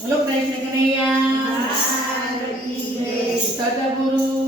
બોલો કૃષ્ણ કનૈયા સદગુરુ